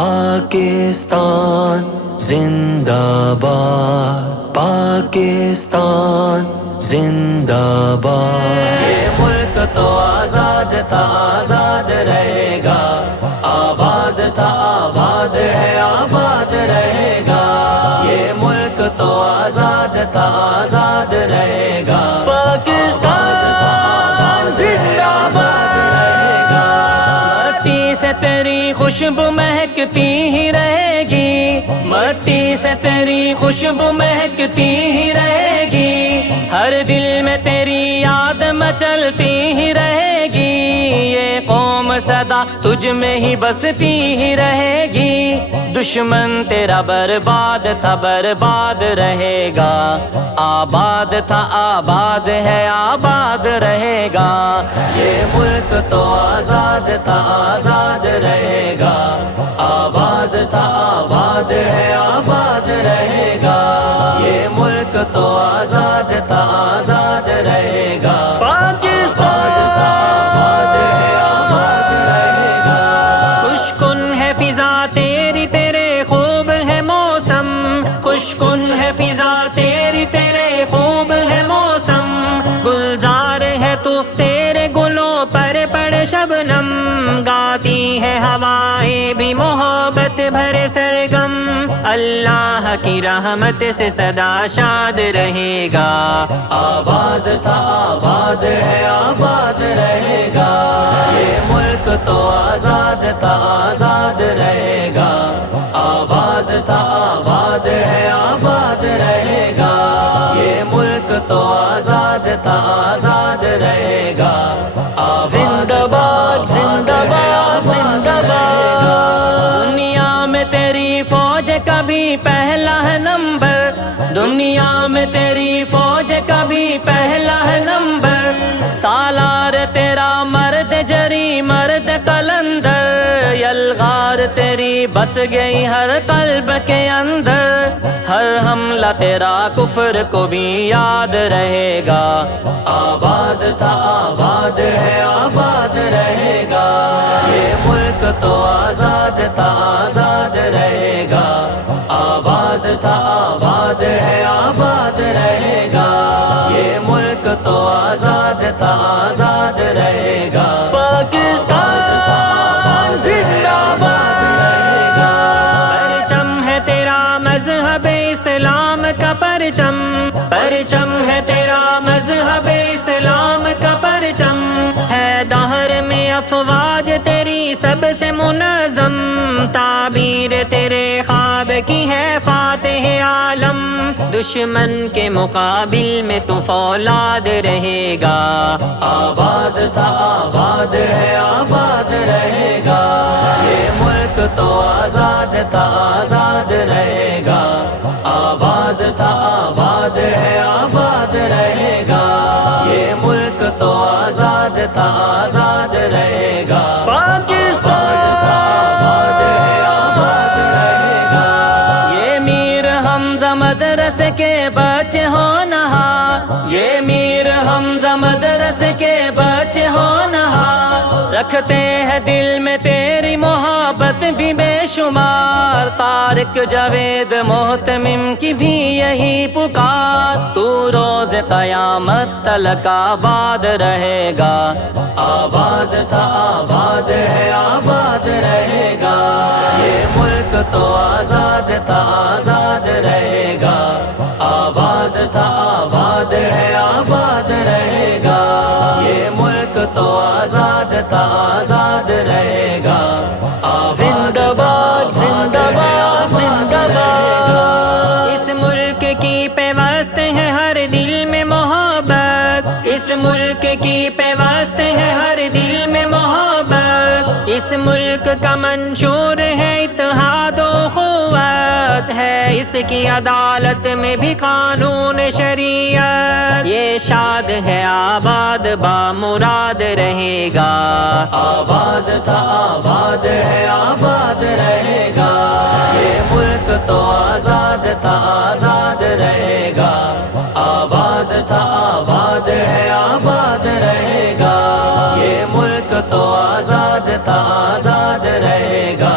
پاکستان زندہ باد، پاکستان زندہ باد۔ یہ ملک تو آزاد تھا، آزاد رہے گا، آباد تھا، آباد ہے، آباد رہے گا۔ یہ ملک تو آزاد تھا، آزاد رہے گا، پاکستان زندہ باد رہے گا۔ مٹی سے تیری خوشبو مہکتی ہی رہے گی، مٹی سے تیری خوشبو مہکتی ہی رہے گی، ہر دل میں تیری یاد مچلتی ہی رہے گی۔ یہ قوم سدا تجھ میں ہی بستی ہی رہے گی، دشمن تیرا برباد تھا، برباد رہے گا، آباد تھا، آباد ہے، آباد رہے گا۔ یہ ملک تو آزاد تھا، آزاد رہے گا، آباد تھا، آباد ہے، آباد رہے گا۔ یہ ملک تو آزاد تھا، آزاد رہے گا، پاکستان آباد ہے، آباد رہے گا۔ خوشکن ہے فضا تیری، تیرے خوب ہے موسم، خوشکن ہے فضا تیری، تیرے خوب ہے موسم، گلزار ہے تو تیرے گلوں پر پڑے شبنم، گاتی ہے ہوائیں بھی محبت بھرے سرگم، اللہ کی رحمت سے صدا شاد رہے گا، آباد تھا، آباد ہے، آباد رہے گا۔ یہ ملک تو آزاد تھا، آزاد رہے گا، آباد تھا، آباد ہے، آباد رہے گا۔ یہ ملک تو آزاد تھا، آزاد رہے گا، زندہ باد، زندہ باد، زندہ باد۔ دنیا میں تیری فوج کبھی پہلا ہے نمبر، دنیا میں تیری فوج کبھی پہلا ہے نمبر، سالار تیرا مرد جری، مرد قلندر، یلغار تیری بس گئی ہر قلب کے اندر، ہر حملہ تیرا کفر کو بھی یاد رہے گا، آباد تھا، آباد ہے، آباد رہے گا۔ یہ ملک تو آزاد تھا، آزاد رہے گا، آباد تھا، آباد ہے، آباد رہے گا۔ یہ ملک تو آزاد تھا، آزاد رہے گا، پاکستان زندہ باد رہے گا۔ پرچم ہے تیرا مذہب اسلام کا پرچم، پرچم ہے تیرا مذہب اسلام کا پرچم، ہے دہر میں افواج تیری سب سے منظم، تعبیر تیرے خواب کی ہے فاتح عالم، دشمن کے مقابل میں تو فولاد رہے گا، آباد تھا، آباد ہے، آباد رہے گا۔ یہ ملک تو آزاد تھا، آزاد رہے گا، آباد تھا، آباد ہے، آباد رہے گا۔ یہ ملک تو آزاد تھا، آزاد رہے گا، پاکستان آباد ہے، آباد رہے گا۔ یہ میر حمزہ مدرسے کے بچے ہو نہا، یہ میر حمزہ مدرسے کے بچے ہو نہا، رکھتے ہیں دل میں تیری محبت بھی بے شمار، طارق جاوید محتمم کی بھی یہی پکار، تو روز قیامت تلک آباد رہے گا، آباد تھا، آباد ہے، آباد رہے گا۔ یہ ملک تو آزاد تھا، آزاد رہے گا، آباد تھا، آباد ہے، آباد رہے گا۔ یہ ملک تو آزاد تھا، آزاد رہے گا، زندہ باد، زندہ باد، زندہ باد۔ اس ملک کی پیوست ہے ہر دل میں محبت، اس ملک کی پیوست ہے ہر دل میں محبت، اس ملک کا منشور ہے اتحاد و قوت، ہے اس کی عدالت میں بھی قانون شریعت، یہ شاد ہے آباد با مراد رہے گا، آباد تھا، آباد ہے، آباد رہے گا۔ یہ ملک تو آزاد تھا، آزاد رہے گا، آباد تھا، آباد ہے، آباد رہے گا۔ یہ ملک تو آزاد تھا، آزاد رہے گا۔